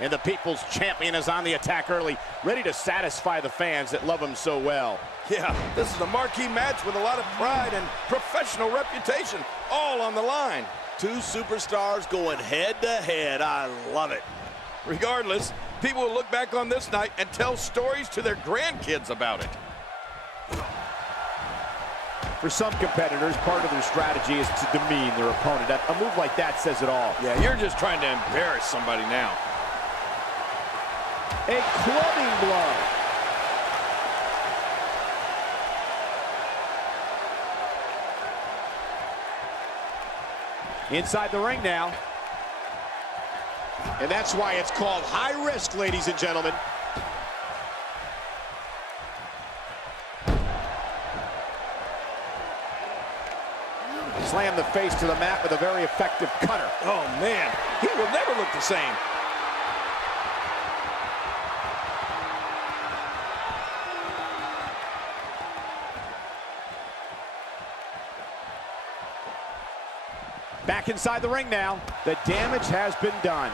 And the People's Champion is on the attack early, ready to satisfy the fans that love him so well. Yeah, this is a marquee match with a lot of pride and professional reputation, all on the line. Two superstars going head-to-head. I love it. Regardless, people will look back on this night and tell stories to their grandkids about it. For some competitors, part of their strategy is to demean their opponent. A move like that says it all. Yeah, you're just trying to embarrass somebody now. A clubbing blow. Inside the ring now. And that's why it's called high risk, ladies and gentlemen. Slam the face to the mat with a very effective cutter. Oh, man, he will never look the same. Back inside the ring now. The damage has been done.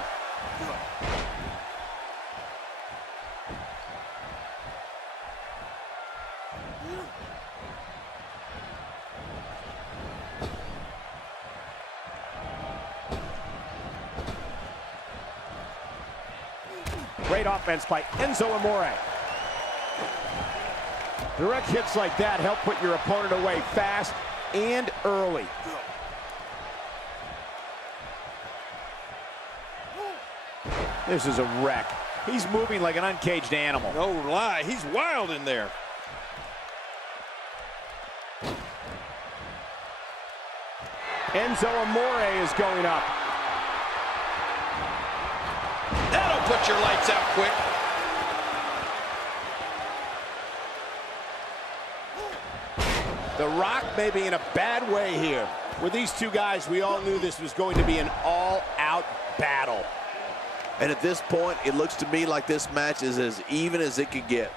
Great offense by Enzo Amore. Direct hits like that help put your opponent away fast and early. This is a wreck. He's moving like an uncaged animal. No lie, he's wild in there. Enzo Amore is going up. That'll put your lights out quick. The Rock may be in a bad way here. With these two guys, we all knew this was going to be an all-out battle. And at this point, it looks to me like this match is as even as it could get.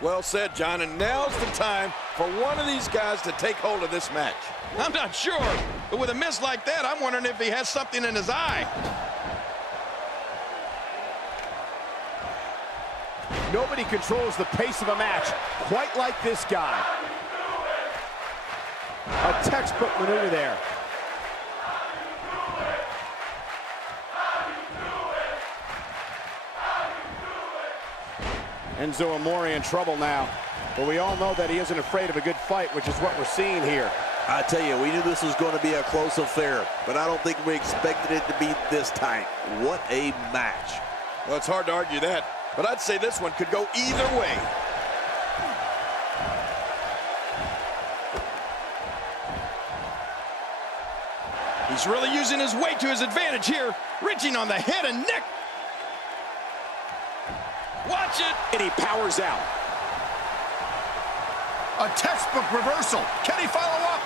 Well said, John, and now's the time for one of these guys to take hold of this match. I'm not sure, but with a miss like that, I'm wondering if he has something in his eye. Nobody controls the pace of a match quite like this guy. A textbook maneuver there. Enzo Amore in trouble now, but we all know that he isn't afraid of a good fight, which is what we're seeing here. I tell you, we knew this was going to be a close affair, but I don't think we expected it to be this tight. What a match. Well, it's hard to argue that, but I'd say this one could go either way. He's really using his weight to his advantage here, reaching on the head and neck. Watch it. And he powers out. A textbook reversal. Can he follow up?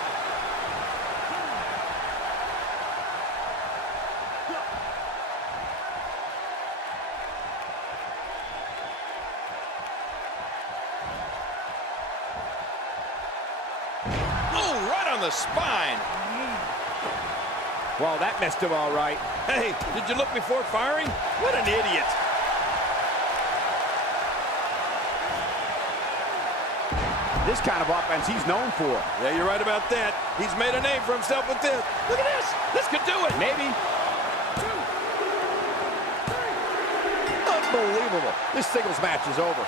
Oh, right on the spine. Well, that missed him all right. Hey, did you look before firing? What an idiot. This kind of offense he's known for. Yeah, you're right about that. He's made a name for himself with this. Look at this. This could do it. Maybe. Unbelievable. This singles match is over.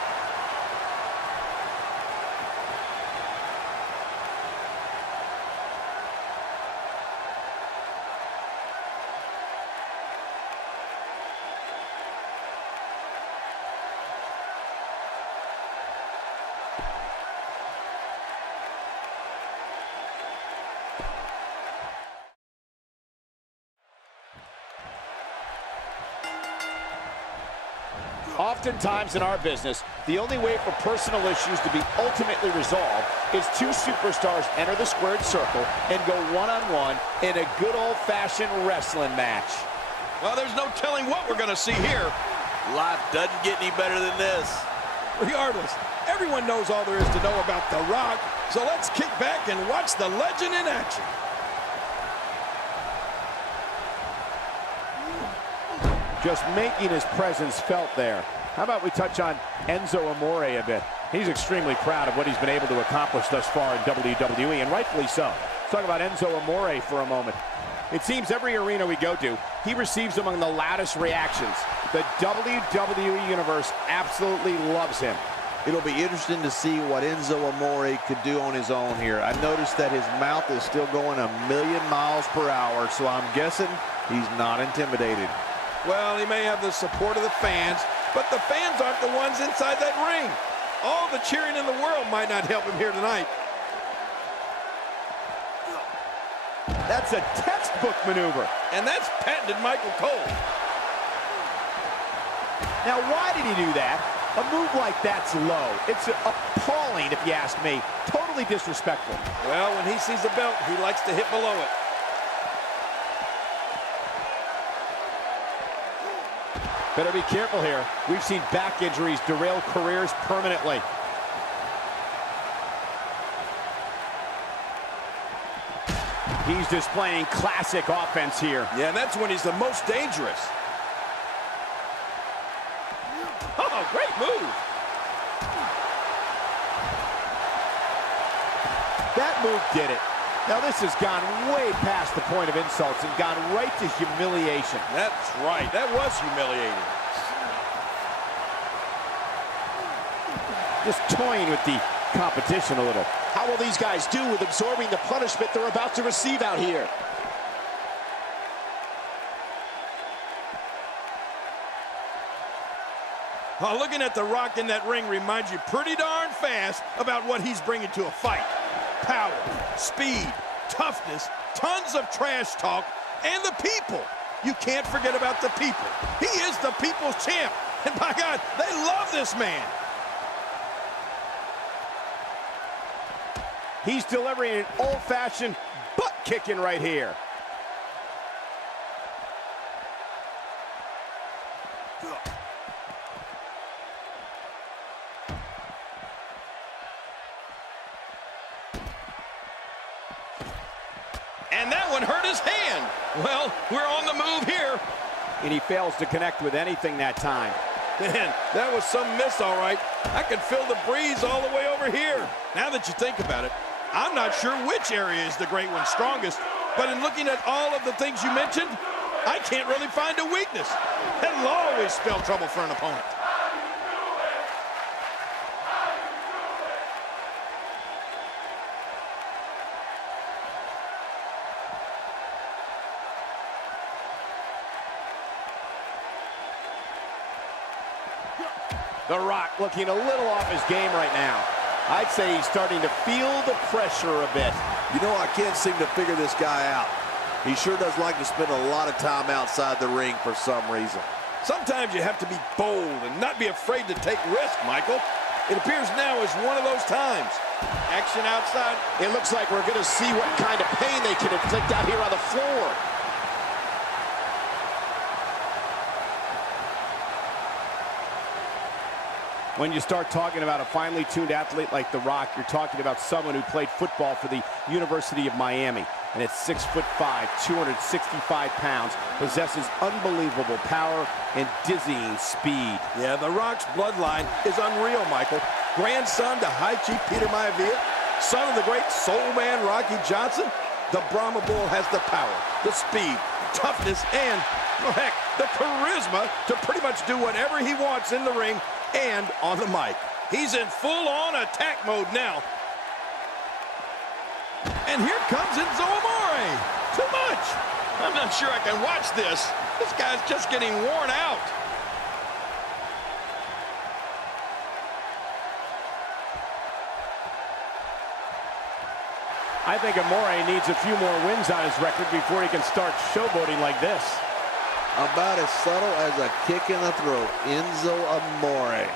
Oftentimes in our business, the only way for personal issues to be ultimately resolved is two superstars enter the squared circle and go one-on-one in a good old-fashioned wrestling match. Well, there's no telling what we're going to see here. Life doesn't get any better than this. Regardless, everyone knows all there is to know about The Rock, so let's kick back and watch the legend in action. just making his presence felt there. How about we touch on Enzo Amore a bit? He's extremely proud of what he's been able to accomplish thus far in WWE, and rightfully so. Let's talk about Enzo Amore for a moment. It seems every arena we go to, he receives among the loudest reactions. The WWE Universe absolutely loves him. It'll be interesting to see what Enzo Amore could do on his own here. I noticed that his mouth is still going 1,000,000 miles per hour, so I'm guessing he's not intimidated. Well, he may have the support of the fans, but the fans aren't the ones inside that ring. All the cheering in the world might not help him here tonight. That's a textbook maneuver. And that's patented Michael Cole. Now, why did he do that? A move like that's low. It's appalling, if you ask me. Totally disrespectful. Well, when he sees the belt, he likes to hit below it. Better be careful here. We've seen back injuries derail careers permanently. He's displaying classic offense here. Yeah, and that's when he's the most dangerous. Oh, great move. That move did it. Now this has gone way past the point of insults and gone right to humiliation. That's right. That was humiliating. Just toying with the competition a little. How will these guys do with absorbing the punishment they're about to receive out here? Oh, looking at The Rock in that ring reminds you pretty darn fast about what he's bringing to a fight. Power, speed, toughness, tons of trash talk, and the people. You can't forget about the people. He is the people's champ, and by God, they love this man. He's delivering an old-fashioned butt-kicking right here. And that one hurt his hand. Well, we're on the move here. And he fails to connect with anything that time. Man, that was some miss, all right. I can feel the breeze all the way over here. Now that you think about it, I'm not sure which area is the great one strongest, but in looking at all of the things you mentioned, I can't really find a weakness. That'll always spell trouble for an opponent. The Rock looking a little off his game right now. I'd say he's starting to feel the pressure a bit. You know, I can't seem to figure this guy out. He sure does like to spend a lot of time outside the ring for some reason. Sometimes you have to be bold and not be afraid to take risks, Michael. It appears now is one of those times. Action outside. It looks like we're going to see what kind of pain they can inflict out here on the floor. When you start talking about a finely tuned athlete like The Rock, you're talking about someone who played football for the University of Miami. And at 6'5", 265 pounds, possesses unbelievable power and dizzying speed. Yeah, The Rock's bloodline is unreal, Michael. Grandson to High Chief Peter Maivia, son of the great soul man Rocky Johnson, the Brahma Bull has the power, the speed, toughness, and, well, heck, the charisma to pretty much do whatever he wants in the ring and on the mic. He's in full-on attack mode now. And here comes Enzo Amore. Too much. I'm not sure I can watch this. This guy's just getting worn out. I think Amore needs a few more wins on his record before he can start showboating like this. About as subtle as a kick in the throat. Enzo Amore.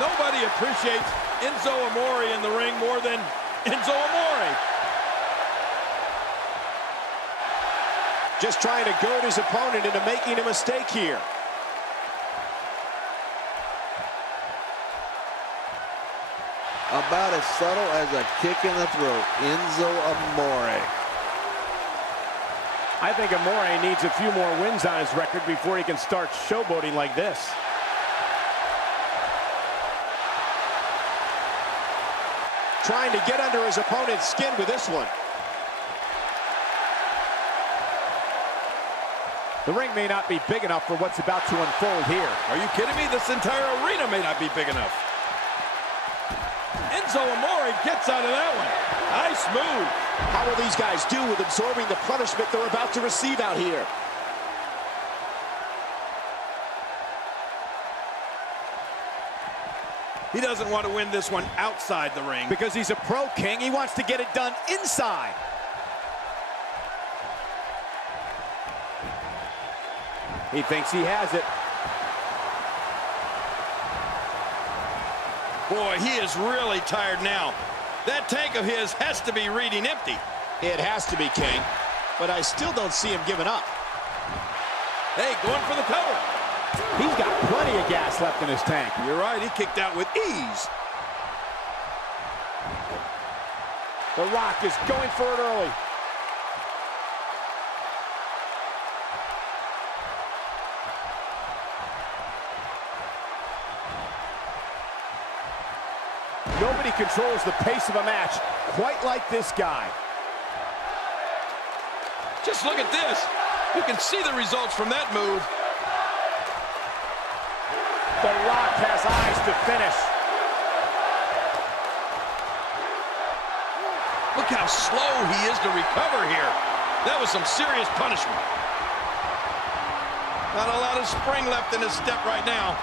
Nobody appreciates Enzo Amore in the ring more than Enzo Amore. Just trying to goad his opponent into making a mistake here. About as subtle as a kick in the throat. Enzo Amore. I think Amore needs a few more wins on his record before he can start showboating like this. Trying to get under his opponent's skin with this one. The ring may not be big enough for what's about to unfold here. Are you kidding me? This entire arena may not be big enough. Enzo Amore gets out of that one. Nice move. How will these guys do with absorbing the punishment they're about to receive out here? He doesn't want to win this one outside the ring. Because he's a pro king, he wants to get it done inside. He thinks he has it. Boy, he is really tired now. That tank of his has to be reading empty. It has to be, King. But I still don't see him giving up. Hey, going for the cover. He's got plenty of gas left in his tank. You're right, he kicked out with ease. The Rock is going for it early. Nobody controls the pace of a match quite like this guy. Just look at this. You can see the results from that move. The Rock has eyes to finish. Look how slow he is to recover here. That was some serious punishment. Not a lot of spring left in his step right now.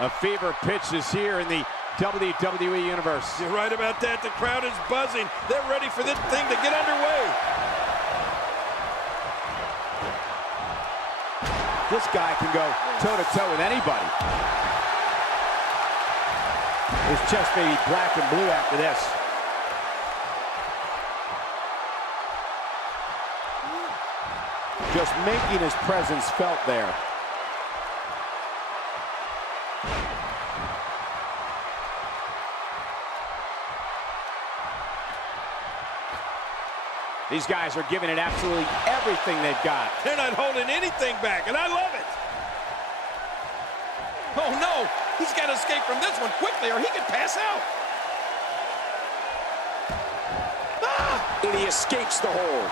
A fever pitch is here in the WWE Universe. You're right about that. The crowd is buzzing. They're ready for this thing to get underway. This guy can go toe-to-toe with anybody. His chest may be black and blue after this. Just making his presence felt there. These guys are giving it absolutely everything they've got. They're not holding anything back, and I love it. Oh, no. He's got to escape from this one quickly, or he could pass out. Ah! And he escapes the hold.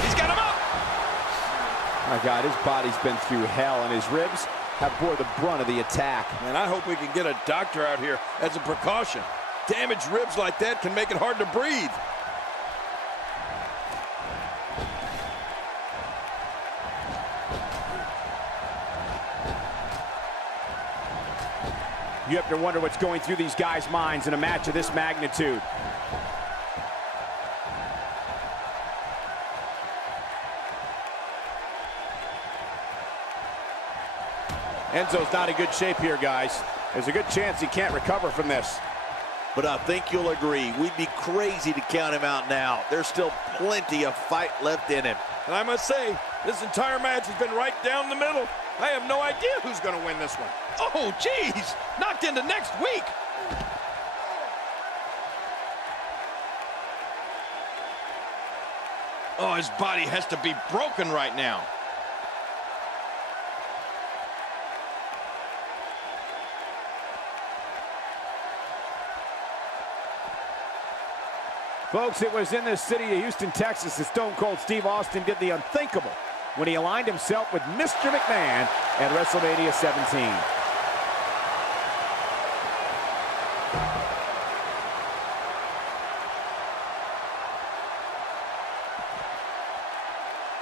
He's got him up. My God, his body's been through hell, and his ribs have bore the brunt of the attack. And I hope we can get a doctor out here as a precaution. Damaged ribs like that can make it hard to breathe. You have to wonder what's going through these guys' minds in a match of this magnitude. Enzo's not in good shape here, guys. There's a good chance he can't recover from this. But I think you'll agree, we'd be crazy to count him out now. There's still plenty of fight left in him. And I must say, this entire match has been right down the middle. I have no idea who's going to win this one. Oh, geez, knocked into next week. Oh, his body has to be broken right now. Folks, it was in the city of Houston, Texas that Stone Cold Steve Austin did the unthinkable when he aligned himself with Mr. McMahon at WrestleMania 17.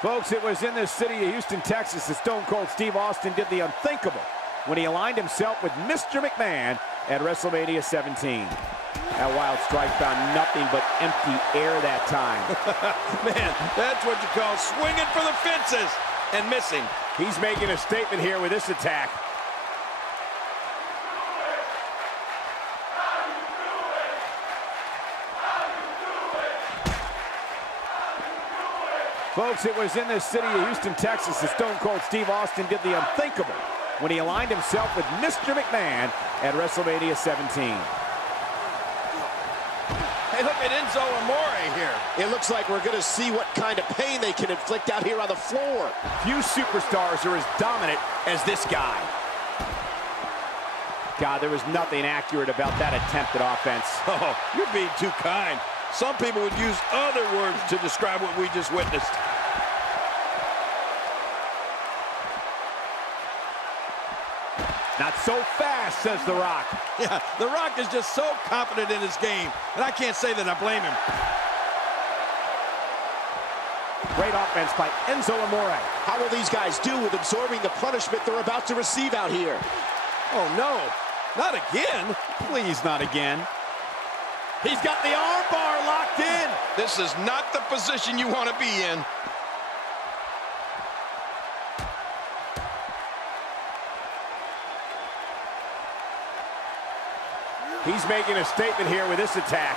Folks, it was in the city of Houston, Texas that Stone Cold Steve Austin did the unthinkable when he aligned himself with Mr. McMahon at WrestleMania 17. That wild strike found nothing but empty air that time. Man, that's what you call swinging for the fences and missing. He's making a statement here with this attack. Folks, it was in the city of Houston, Texas that Stone Cold Steve Austin did the unthinkable when he aligned himself with Mr. McMahon at WrestleMania 17. Hey, look at Enzo Amore here. It looks like we're going to see what kind of pain they can inflict out here on the floor. Few superstars are as dominant as this guy. God, there was nothing accurate about that attempt at offense. Oh, you're being too kind. Some people would use other words to describe what we just witnessed. Not so fast, says The Rock. Yeah, The Rock is just so confident in his game, and I can't say that I blame him. Great offense by Enzo Amore. How will these guys do with absorbing the punishment they're about to receive out here? Oh, no. Not again. Please, not again. He's got the arm bar locked in. This is not the position you want to be in. He's making a statement here with this attack.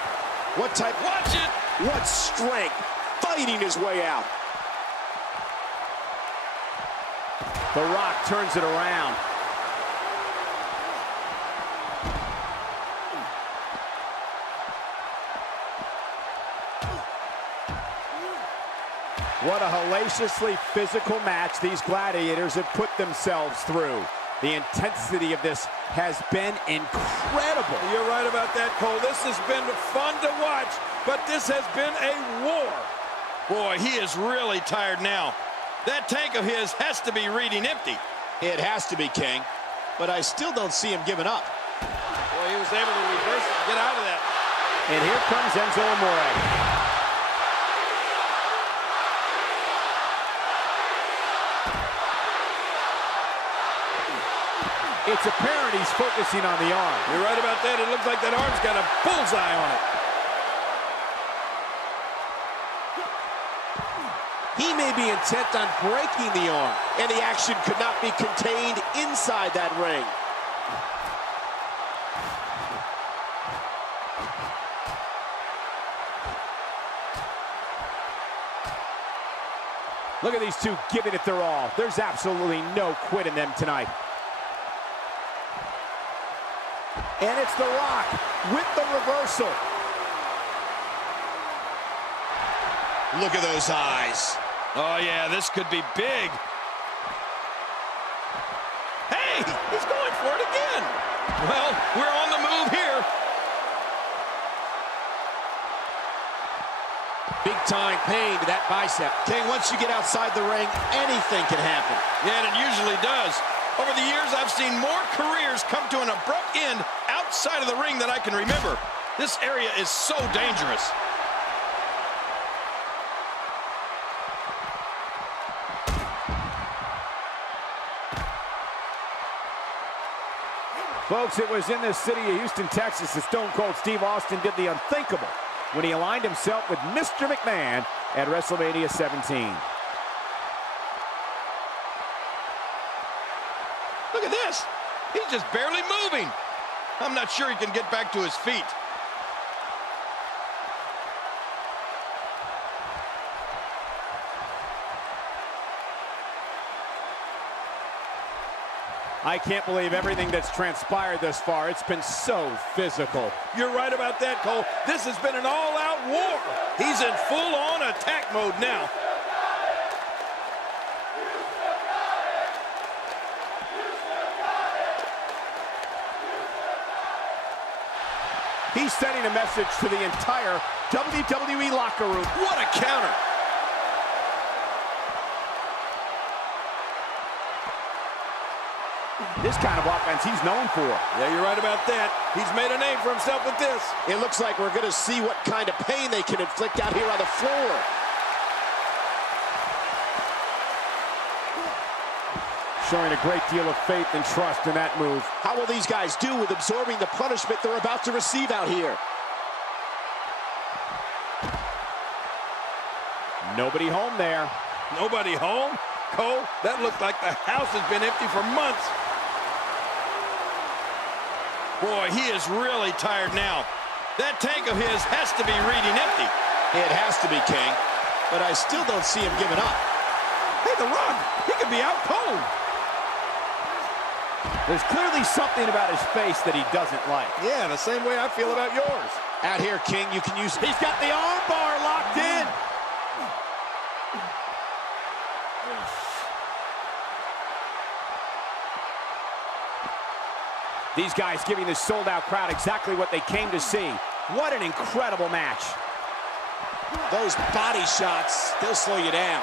What type? Watch it. What strength, fighting his way out. The Rock turns it around. What a hellaciously physical match these gladiators have put themselves through. The intensity of this has been incredible. You're right about that, Cole. This has been fun to watch, but this has been a war. Boy, he is really tired now. That tank of his has to be reading empty. It has to be, King, but I still don't see him giving up. Boy, he was able to reverse it and get out of that. And here comes Enzo Amore. It's apparent he's focusing on the arm. You're right about that. It looks like that arm's got a bullseye on it. He may be intent on breaking the arm, and the action could not be contained inside that ring. Look at these two giving it their all. There's absolutely no quit in them tonight. And it's The Rock with the reversal. Look at those eyes. Oh, yeah, this could be big. Hey, he's going for it again. Well, we're on the move here. Big time pain to that bicep. King, once you get outside the ring, anything can happen. Yeah, and it usually does. Over the years, I've seen more careers come to an abrupt end outside of the ring than I can remember. This area is so dangerous. Folks, it was in the city of Houston, Texas that Stone Cold Steve Austin did the unthinkable when he aligned himself with Mr. McMahon at WrestleMania 17. Look at this. He's just barely moving. I'm not sure he can get back to his feet. I can't believe everything that's transpired thus far. It's been so physical. You're right about that, Cole. This has been an all-out war. He's in full-on attack mode now. He's sending a message to the entire WWE locker room. What a counter. This kind of offense he's known for. Yeah, you're right about that. He's made a name for himself with this. It looks like we're going to see what kind of pain they can inflict out here on the floor. Showing a great deal of faith and trust in that move. How will these guys do with absorbing the punishment they're about to receive out here? Nobody home there. Nobody home? Cole, that looked like the house has been empty for months. Boy, he is really tired now. That tank of his has to be reading empty. It has to be, King, but I still don't see him giving up. Hey, The Rock, he could be out cold. There's clearly something about his face that he doesn't like. Yeah, the same way I feel about yours. Out here, King, you can use... He's got the arm bar locked in. These guys giving this sold-out crowd exactly what they came to see. What an incredible match. Those body shots, they'll slow you down.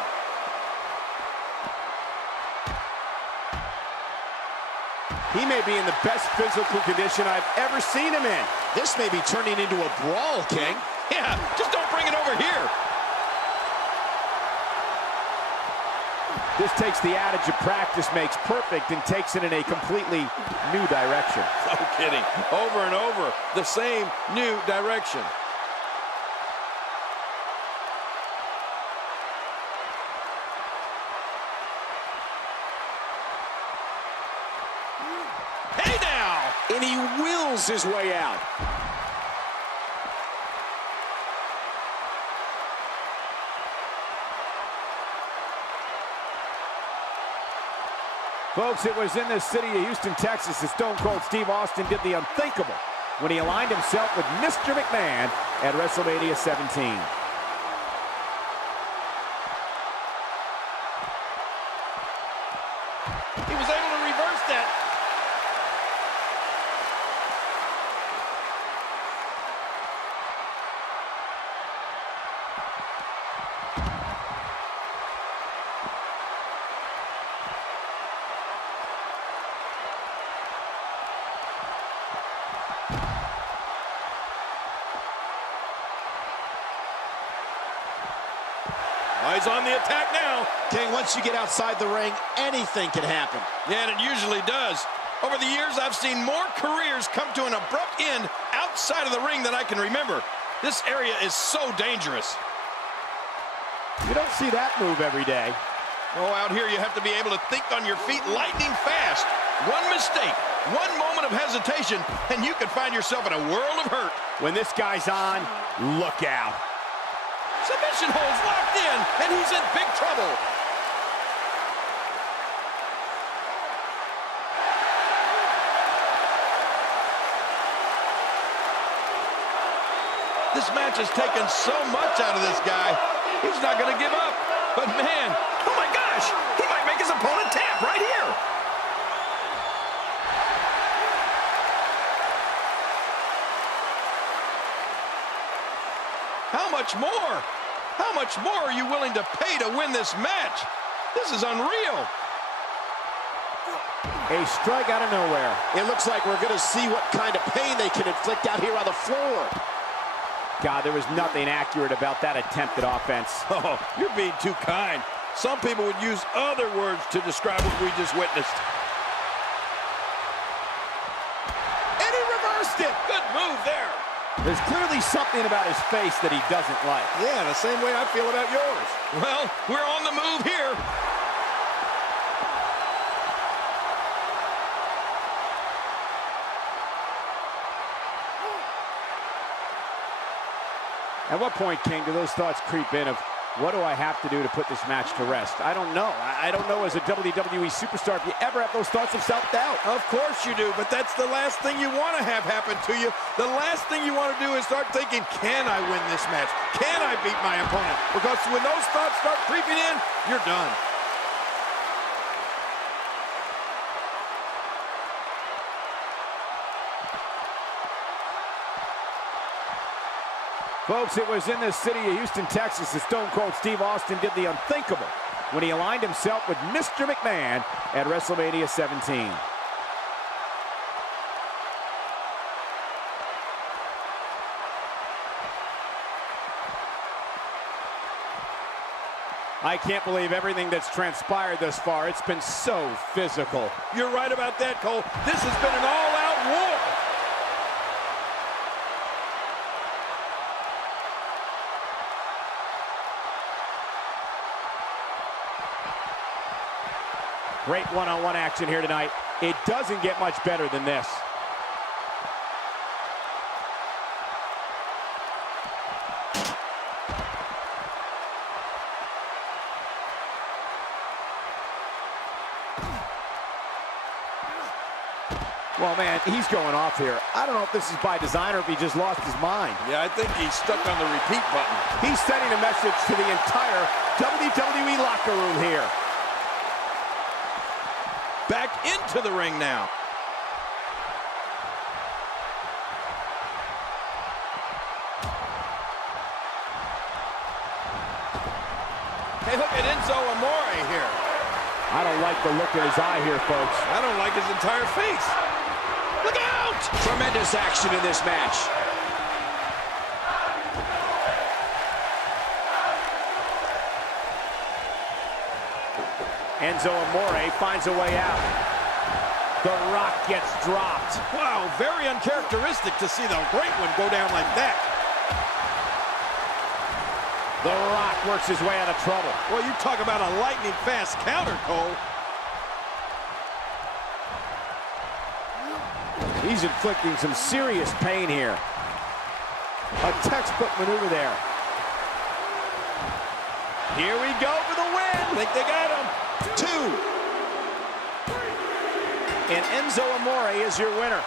He may be in the best physical condition I've ever seen him in. This may be turning into a brawl, King. Yeah, just don't bring it over here. This takes the adage of practice makes perfect and takes it in a completely new direction. No kidding. Over and over, the same new direction. Hey now! And he wills his way out. Folks, it was in the city of Houston, Texas that Stone Cold Steve Austin did the unthinkable when he aligned himself with Mr. McMahon at WrestleMania 17. He was able to reverse that. Oh, he's on the attack now. King, once you get outside the ring, anything can happen. Yeah, and it usually does. Over the years, I've seen more careers come to an abrupt end outside of the ring than I can remember. This area is so dangerous. You don't see that move every day. Oh, out here you have to be able to think on your feet lightning fast. One mistake, one moment of hesitation, and you could find yourself in a world of hurt. When this guy's on, look out. Submission holds locked in, and he's in big trouble. This match has taken so much out of this guy. He's not going to give up. But man, oh my gosh, he might make his opponent tap right here. How much more? How much more are you willing to pay to win this match? This is unreal. A strike out of nowhere. It looks like we're going to see what kind of pain they can inflict out here on the floor. God, there was nothing accurate about that attempted offense. Oh, you're being too kind. Some people would use other words to describe what we just witnessed. And he reversed it. Good move there. There's clearly something about his face that he doesn't like. Yeah, the same way I feel about yours. Well, we're on the move here. At what point, King, do those thoughts creep in of, what do I have to do to put this match to rest? I don't know. I don't know as a WWE superstar if you ever have those thoughts of self-doubt. Of course you do, but that's the last thing you want to have happen to you. The last thing you want to do is start thinking, can I win this match? Can I beat my opponent? Because when those thoughts start creeping in, you're done. Folks, it was in the city of Houston, Texas that Stone Cold Steve Austin did the unthinkable when he aligned himself with Mr. McMahon at WrestleMania 17. I can't believe everything that's transpired thus far. It's been so physical. You're right about that, Cole. This has been an all-out war. Great one-on-one action here tonight. It doesn't get much better than this. Well, man, he's going off here. I don't know if this is by design or if he just lost his mind. Yeah, I think he's stuck on the repeat button. He's sending a message to the entire WWE locker room here. Back into the ring now. Hey, look at Enzo Amore here. I don't like the look in his eye here, folks. I don't like his entire face. Look out! Tremendous action in this match. Enzo Amore finds a way out. The Rock gets dropped. Wow, very uncharacteristic to see the Great One go down like that. The Rock works his way out of trouble. Well, you talk about a lightning-fast counter, Cole. He's inflicting some serious pain here. A textbook maneuver there. Here we go for the win. I think they got him. 2. And Enzo Amore is your winner.